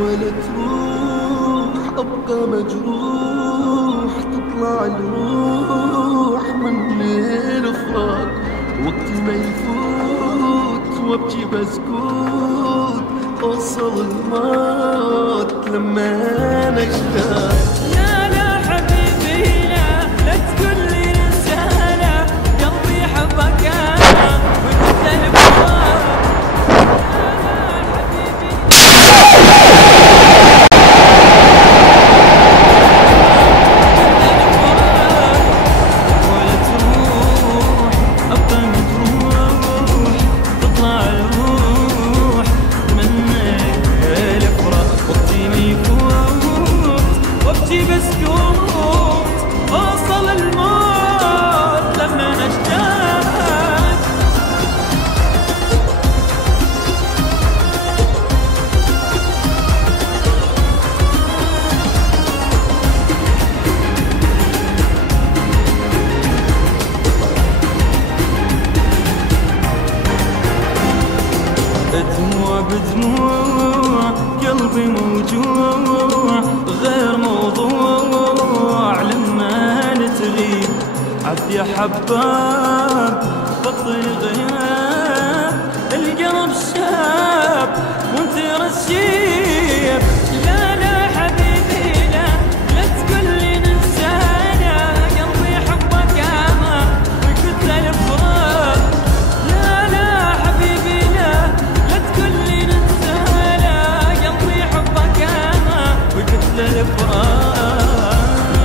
ولا تروح أبقى مجروح، تطلع الروح من الفراق وقت ما يفوت وابكي بسكوت، أوصل الموت لما أنا اشتاق. لا لا حبيبي لا، لا تقول لي رسالة، قلبي حبك أنا وانت الفراق. لا لا حبيبي ولا تروح أبقى مجروح، تطلع الروح منك الفراق وقتي ما يفوت وابكي بسكوت، اوصل الموت لما نشتاق. دموع بدموع قلبي موجوع، غير موضوع لما نتغيب، عافية حباب بطل غياب، القلب شاب وانت رشيب. لا لا حبيبي لا، لا تقول لي ننسانا، قلبي حبك انا وكنت الفراق. لا لا حبيبي لا، لا تقول لي ننسانا، قلبي حبك انا وكنت الفراق.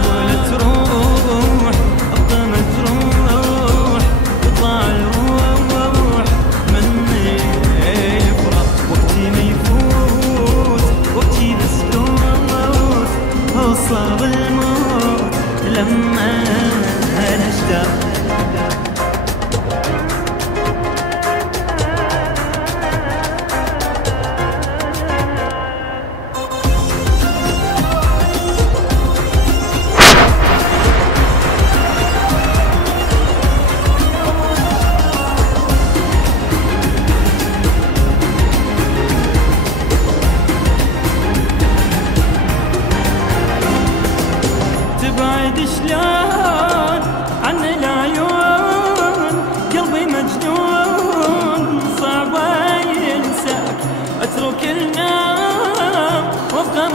ولا تروح ابقى مجروح، تطلع الروح مني الفراق وقتي ما يفوت وابكي بسكوت، اوصل الموت لما نشتاق. تبعد شلون عن العيون، قلبي مجنون صعب ينساك، اترك النام وابقى